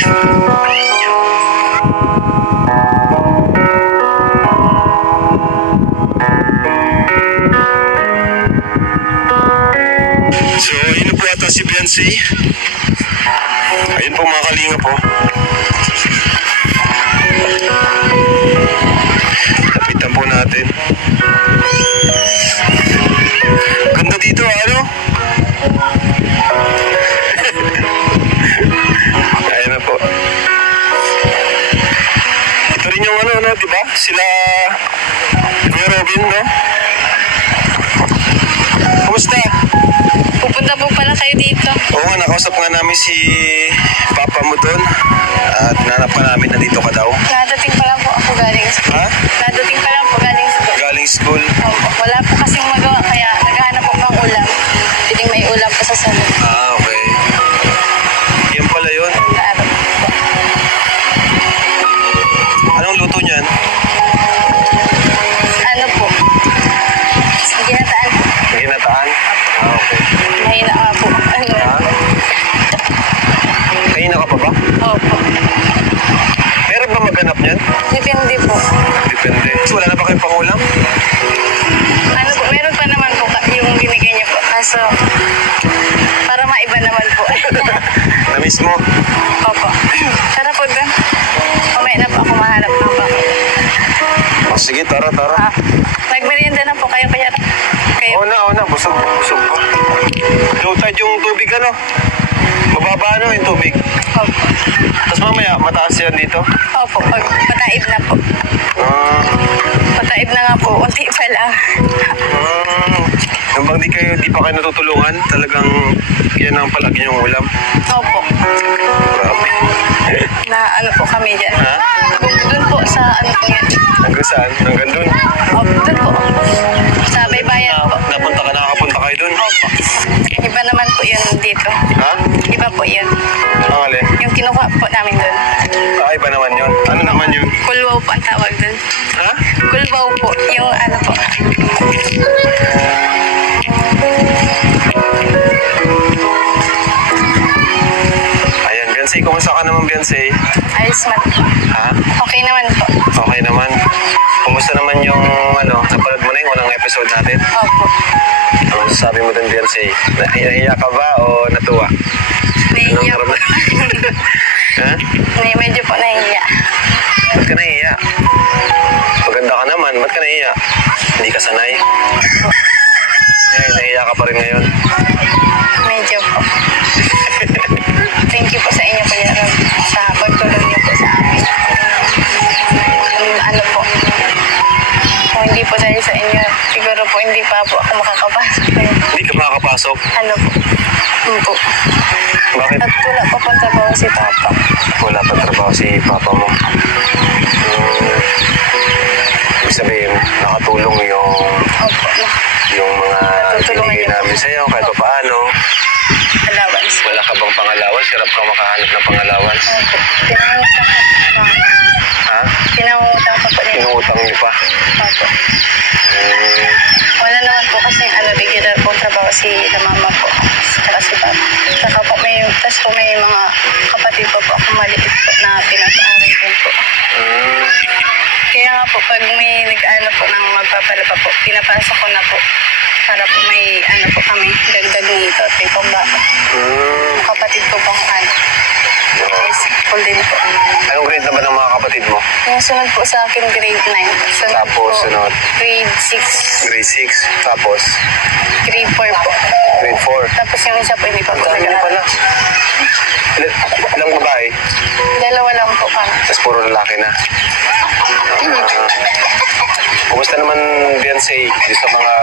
So, yun po ata si Beyonce. Ayun po mga kalinga po. Lapitan po natin. Ganda dito, ano? Ayun na po. Ito rin yung ano, diba? Sila Kuya Robin, no? Kumusta? Pupunta po pala kayo dito. Oo nga, nakausap nga namin si Papa mo doon. At nanap ka namin na dito ka daw. Nadating pa lang po ako galing school. Ha? Nadating pa lang po galing school. Galing school? Opo. Wala po kasing magawa kaya naghahanap po pang ulam. Piling may ulam po sa salon. Ah, okay. Yan pala yun. Naarap po. Anong luto niyan? Ano po? Ginataan po. Ginataan? Ah, okay. Mahina ka po. Ha? Kanina ka pa ba? Opo. Meron ba maghanap niyan? Depende po. Depende. Wala na ba kayong pangulam? Ano po? Meron pa naman po yung binigay niyo po. Kaso, para maiba naman po. Na-miss mo? Opo. Tara po doon. Mamaya na po ako mahanap ng pangulam. Oh, sige, tara. Nagmerienda na po kayo kaya. Oo na. Busog po. Low tide yung tubig, ano? Mababa, ano, yung tubig. Opo. Tapos mamaya, mataas yan dito. Opo. Pag pataib na po. Pataib na nga po. Unti pa lang. Yung bang di pa kayo natutulungan, talagang yan ang palagi yung ulam. Opo. Grabe. Na ano po kami dyan. Ha? Doon po sa ano po yan. Hanggang saan? Hanggang dun? Opo. Doon po. Sa Baybayan po. Nakapunta kayo dun? Opo. Iba naman po yun dito. Ha? Iba po yun. Ang alin? Yung kinuha po namin doon. Ah, iba naman yun. Ano naman yun? Kulwaw po ang tawag doon. Ha? Kulwaw po. Yung ano po. Ayan, Beyonce, kumusta ka naman, Beyonce? Ayos man po. Ha? Okay naman po. Okay naman. Kumusta naman yung, napanood mo na yung unang episode natin? Opo. Ano sabi mo dun, Beyonce? Nahiya ka ba o natuwa? Nahiya po. Ha? Medyo po nahiya. Ba't ka nahiya? Maganda ka naman, ba't ka nahiya? Hindi ka sanay? Nahiya ka pa rin ngayon? Medyo po. Thank you po sa inyo, Kuya Rob, sa pagtulong niyo po sa amin. Ano po, kung hindi po dahil sa inyo, siguro po hindi pa po ako makakapasok. Hindi ka makakapasok? Ano po? Po. Bakit? At wala pa po trabaho si Papa. Wala pa trabaho si Papa mo. Ibig sabihin, nakatulong yung Opo. mga binigay namin sa'yo kahit pa paano. Allowance. Wala ka bang pangalawas? Hirap ka makahanap ng pangalawas. Opo. Pinangutang pa po. Ha? Pinangutang pa po nila. Inuutang niyo pa? Opo. Wala naman po kasi regular po trabaho si na mama po. Saka si Papa. Saka po may mga kapatid po ako maliit po na pinag-aaral din po. Kaya nga po pag may nag-ano po ng magpapala po, pinapasok ko na po. Para po may po kami, dagdag nito, tipong baka. Kapatid ko pong school din po. Anong grade naman ng mga kapatid mo? Yung sunod po sa akin, grade 9. Tapos, sunod? Grade 6. Grade 6. Tapos? Grade 4 po. Grade 4. Tapos yung isa po, hindi pa po Hindi pala. Ilang babae? Dalawa lang po kami. Tapos puro lalaki na. Kumusta naman, Beyonce, sa mga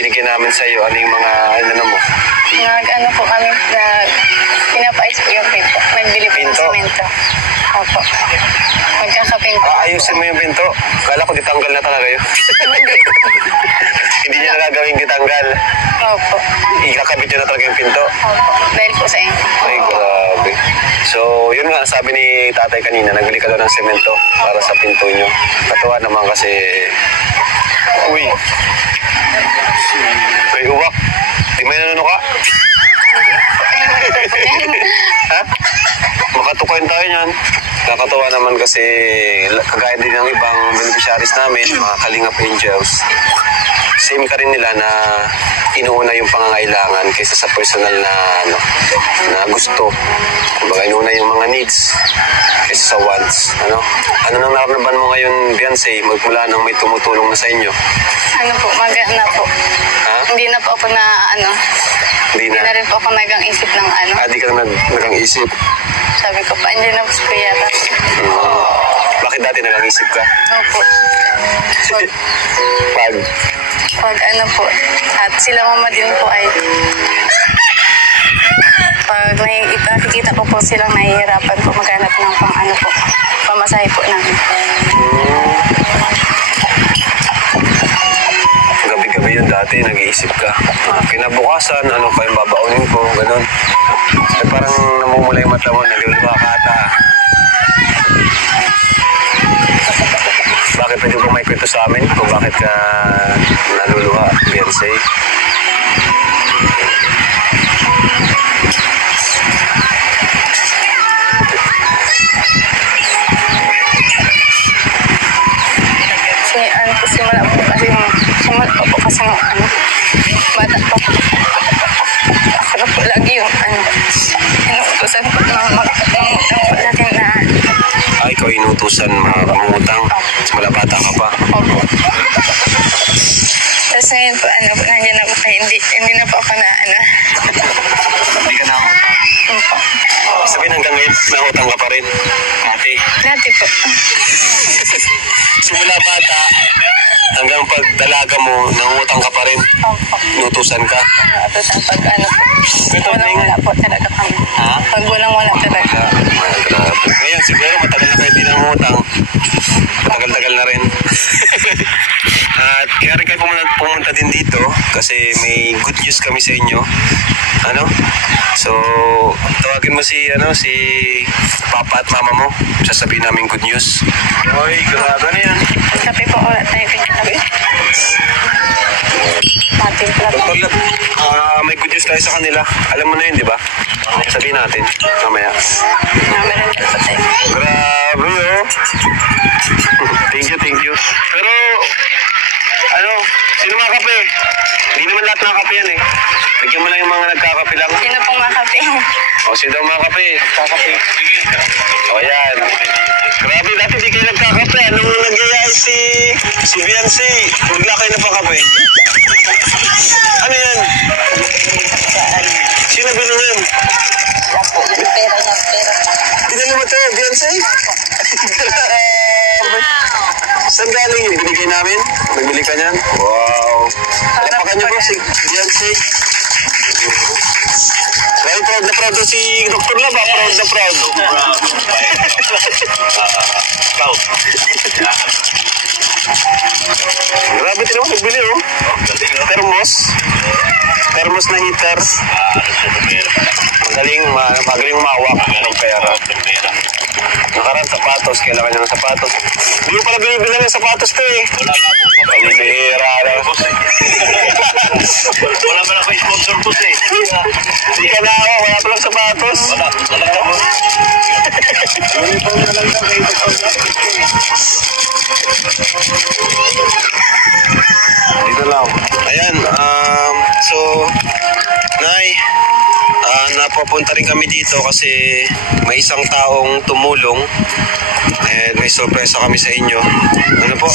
binigyan namin sa iyo? Ano yung mga mo? Nag-ano po kami, pinapais po yung pinto. Nagbili po ng semento. Opo. Magkakapinto. Ayusin mo yung pinto. Kala ko ditanggal na talaga yun. Hindi niya nagagawing ditanggal. Opo. Ikakabit niya na talaga yung pinto. Opo. Dahil po sa inyo. Ay, grabe. So, yun nga, sabi ni tatay kanina, nagbili ka daw ng semento para sa pinto nyo. Katuwa naman kasi... Uy! Uy, uwak! Di may nanuno ka? Ha? Ha? Makatukoyin tayo niyan. Nakakatawa naman kasi kagaya din ng ibang beneficiaries namin, mga Kalingap Angels. Same ka rin nila na inuuna yung pangangailangan kaysa sa personal na na gusto. Kumbaga inuuna yung mga needs kaysa sa wants. Ano nang nararamdaman mo ngayon, Beyonce, magmula nang may tumutulong na sa inyo? Ano po, maganda po. Ha? Hindi na po ako na Hindi hindi na. na rin po ako nagang-isip ng Di ka na nagang-isip. Sabi ko pa, hindi na po si Kuya. Bakit dati nagang-isip ka? Opo. Pag Po, at sila mama din po ay pag nakikita ko po silang nahihirapan po maghanap ng pamasahe po namin. Gabi-gabi yun dati, nag-iisip ka. Kinabukasan, ano pa yung babaunin ko, ganun. Parang namumula yung mata mo, naluluwa ka ata. Bakit pwede mo may kwento sa amin kung bakit ka naluluha, Beyonce? Simula po kasi bata po. Ako po lagi yung inuutosan po na mangutang po natin na. Ikaw inutusan mangutang. Simula bata ka pa. Opo. Tapos ngayon po, nandiyan na po kayo. Hindi na po ako na Hindi ka nakutang. Opo. Sabihin hanggang ngayon, nakutang ka pa rin. Dati po. Simula bata, hanggang pagdalaga mo, nangutang ka pa rin. Opo. Inutusan ka. Inuutosan pag walang-wala po talaga kami. Ha? Pag walang-wala talaga. Ngayon, siguro matagal na kayo din ang utang. Matagal-tagal na rin. At kaya rin kayo pumunta din dito kasi may good news kami sa inyo. So, tawagin mo si Papa at Mama mo. Sasabihin namin good news. Oy, grabe na yan. Kape po ulit tayo kinabi. Matimpla po. Dr. Lab, may good news tayo sa kanila. Alam mo na yun, di ba? Sabihin natin, mamaya. Meron din po tayo. Grabe, oh. Thank you. Pero, sino mga kape? Hindi naman lahat ng kape yan eh. Bigyan mo lang yung mga nagkakape lang. Sino pong makape? Sino daw mga kape? Nagkakape. Yan. Grabe, dati di kayo nagkakape. Nung nagyayay si Beyonce, bigla kayo napakape. Ano yan? Sino binungan? Pera. Binili mo ito, Beyonce? Saan galing yun? Binigay namin? Nagbili ka niyan? Wow. Alapakan niyo po si Beyonce. Well, proud na proud si Dr. Lab. Proud na proud. Proud. Grabe din ako nagbili, oh. Thermos na heater. Magaling umawak ng pera. Nakaraan sapatos, kailangan niya ng sapatos. Hindi ko pala binibili ng sapatos to eh. Pambihira lang. Wala pala ko sponsor po eh. Hindi ka na ako, wala palang sapatos. Wala ako. Uniform na lang na kayo dito lang. Ayan, so, Nay, napapunta rin kami dito kasi may isang taong tumulong and may sorpresa kami sa inyo. Ano po?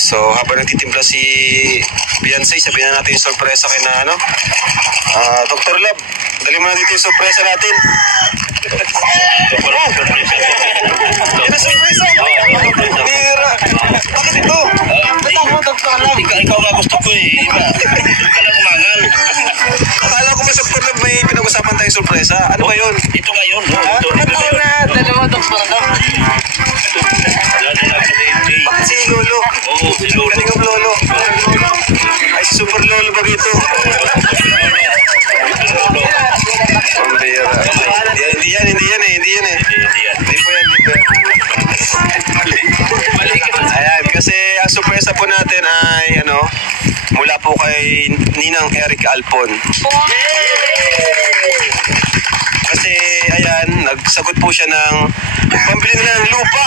So, habang nagtitimpla si Beyonce, sabihin na natin yung sorpresa kay na Dr. Lab, dali mo na dito yung sorpresa natin. Yan ang sorpresa! Bira! Bakit ito? Ba't ako, Dr. Lab? Ikaw nga gusto ko eh. Ikaw lang umangal. Akala ko ba, Dr. Lab, may pinag-usapan tayong sorpresa? Ano ba yun? Ito nga yun. Ba't ako na? Dali mo, Dr. Lab. Bakit si Lolo? Oo, si Lolo. Galing ang Lolo. Ay, si Super Lolo ba dito? Hindi yan eh. Hindi po yan. Ayan, kasi ang sorpresa po natin ay mula po kay Ninang Eric Alpon. Kasi ayan, nagsagot po siya ng pambili nila ng lupa.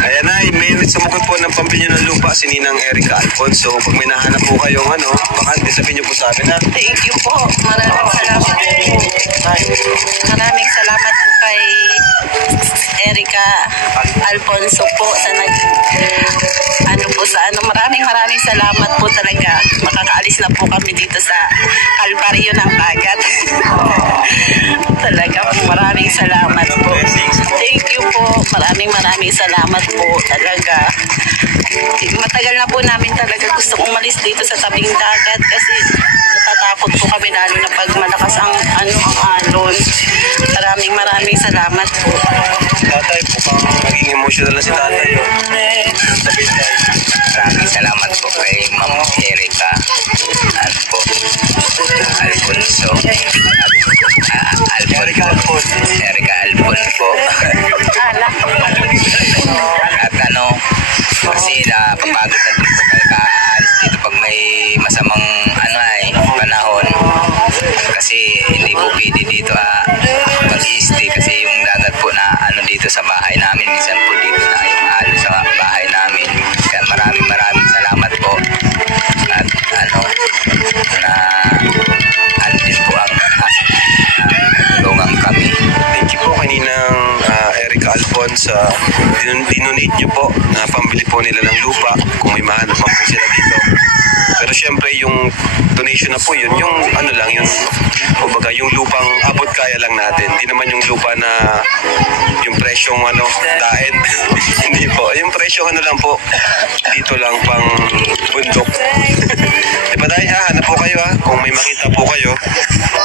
Ayan na, may sumugot po ng pambili ng lupa si Ninang Erica Alfonso. Pag may nahanap po kayong bakante, sabihin niyo po sa akin ha. Thank you po. Maraming salamat po. Maraming salamat po kay Erica Alfonso po sa maraming salamat po talaga. Makakaalis na po kami dito sa Kalbaryo ng Dagat. Talaga po, maraming salamat po. Thank you po. Maraming salamat po talaga. Matagal na po namin talaga gusto umalis dito sa tabing dagat kasi natatakot po kami lalo na pag malakas ang alon. Maraming salamat po. Tatay po, naging emotional na si tatay. Maraming salamat po kay Ma'am Erica Alfonso. Erica Alfonso. At kasi napapagod na dito kayo kaalis dito pag may masamang panahon. Kasi hindi po pwede dito mag-i-stay kasi yung dagat po na dito sa bahay namin. Minsan po dito na yung sa bahay namin. Kaya maraming salamat po. At na andin po ang tulungan kami. Thank you po kaninang Erica Alfonso. Dinonate niyo po na pambili po nila ng lupa kung may mahanap po sila dito. Pero syempre yung donation na po yun, yung kumbaga yung lupang abot kaya lang natin. Hindi naman yung lupa na yung presyong daet. Hindi po. Yung presyong lang po, dito lang pang bundok. Diba tayo hanap po kayo kung may makita po kayo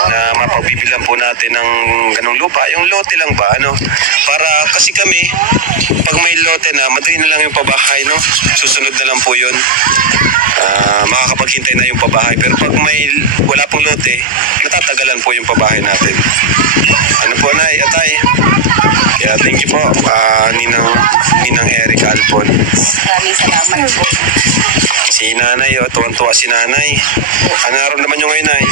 na mapagbibilan po natin ng ganong lupa. Yung lote lang ba para kasi kami pag may lote na madali na lang yung pabahay susunod na lang po yun. Makakapaghintay na yung pabahay, pero pag wala pong lote, natatagalan po yung pabahay natin. Po Nay, Atay. Kaya thank you po Ninang Erica Alfonso. Maraming salamat po. Si Nanay, tuwan-tuwa si Nanay. Ano naramdaman nyo ngayon, Nay?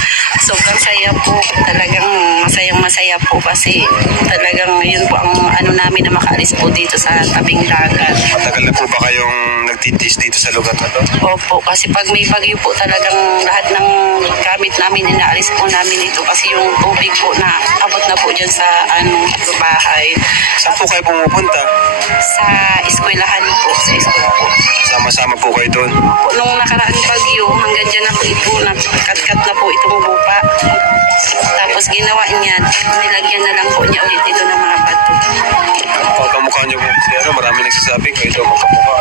Sobrang saya po. Talagang masayang-masaya po kasi talagang yun po ang namin na makaalis po dito sa tabing dagat. Matagal na po ba kayong nagtitis dito sa lugar na to? Opo, kasi pag may bagyo po talagang lahat ng gamit namin inaalis po namin dito kasi yung tubig po na abot na po dyan sa bahay. Saan po kayo pumupunta? Sa eskwelahan po, sa eskwela po. Sama-sama po kayo doon? Nung nakaraang bagyo, hanggang dyan na po ito, nagkat-kat na po itong lupa. Tapos ginawa niya, nilagyan na lang po niya ulit dito ng mga bato. Pagkamukha niyo po, marami nagsasabi kayo daw magkamukha.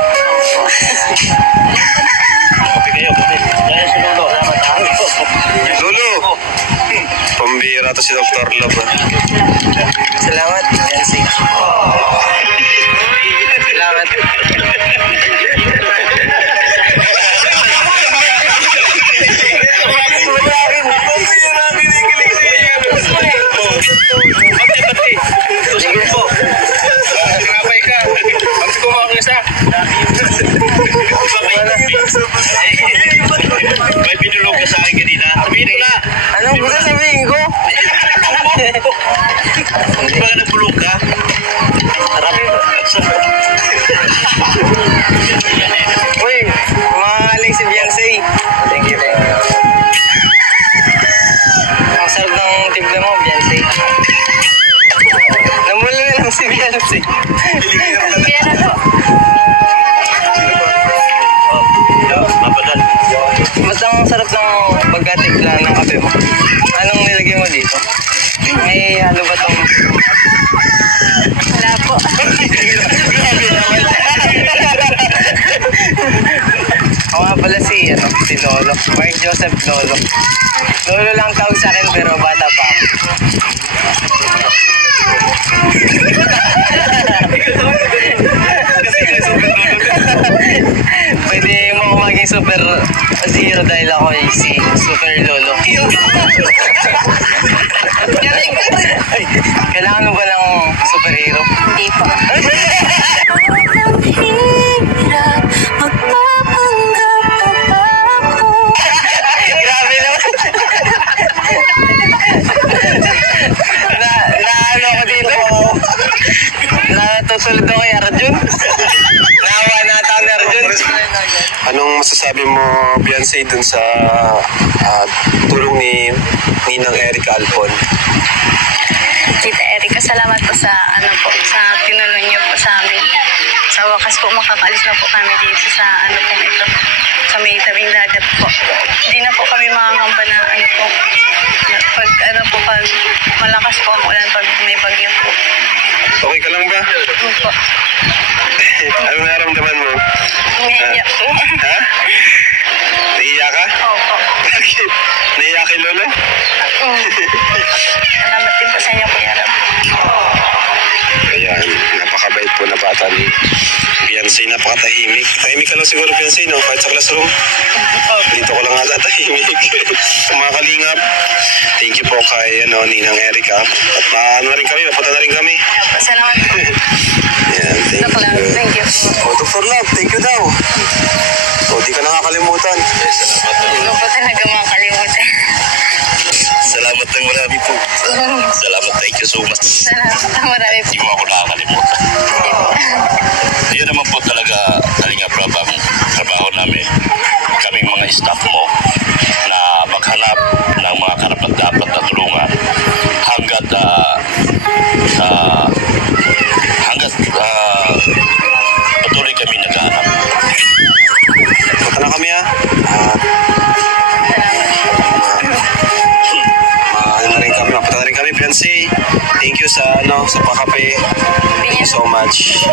Kapi kayo, kapi. Dahil si Lolo, Lolo! Pambira to si Dr. Love. Salamat, Nancy. Salamat. May pinulog ka sa akin kanina. Sabihin mo na. Anong gusto sabihin ko? Di ba nagpulog ka? Uy, mahaling si Beyonce. Thank you. Ang sarap ng timpla mo, Beyonce. Namula na lang si Beyonce. Kaya na po. Mas ang sarap ng pagkatimpla ng kape mo. Anong nilagay mo dito? May halo ba itong... Wala po. Ako nga pala si Lolo. Mark Joseph Lolo. Lolo lang tawag sa akin pero bata pa ako. Pwede mo ako maging super zero dahil ako ay si Super Lolo. Kailangan mo ba ng superhero? Hindi po. Grabe naman. sulit daw kay Arjun. Nawa na tao ni Arjun. Anong masasabi mo, Beyonce, dun sa tulong ni Ninang Erica Alpon? Tita Erica, salamat po sa sa tinulong niyo po sa amin. Sa wakas po makakaalis na po kami dito sa ito, sa may tabing dagat po. Hindi na po kami makakamba na pag malakas po ang ulan, pag may bagyo po. Okay ka lang ba? Opo. Anong naramdaman mo? Umiiyak po. Ha? Naiiyak ka? Opo. Bakit? Naiiyak kay Lola? Salamat din po sa inyo, Kuya Ram. Ayan, napakabait po na bata ni Beyonce, napakatahimik. Tahimik ka lang siguro, Beyonce, no? Kahit sa classroom. Dito ko lang ata tahimik. Mga kalingap, thank you po kay Ninang Erica. At na rin kami, napunta na rin kami. Salamat po. Ayan, thank you. Thank you. Oh, Dr. Love, thank you daw. Oh, di ka nakakalimutan. Hindi ko po talaga makakalimutan. Salamat ng marami po. Salamat, thank you so much. Salamat ng marami po. Hindi mo ako nakakalimutan. Yun naman po talaga, Kalinga Prab, ang trabaho namin. Kaming mga staff mo na maghanap ng mga karapat-dapat na tulungan hanggat patuloy kami naghahanap. Punta na kami, ha? Mapunta na rin kami, Beyonce. Thank you sa pakape. Thank you so much.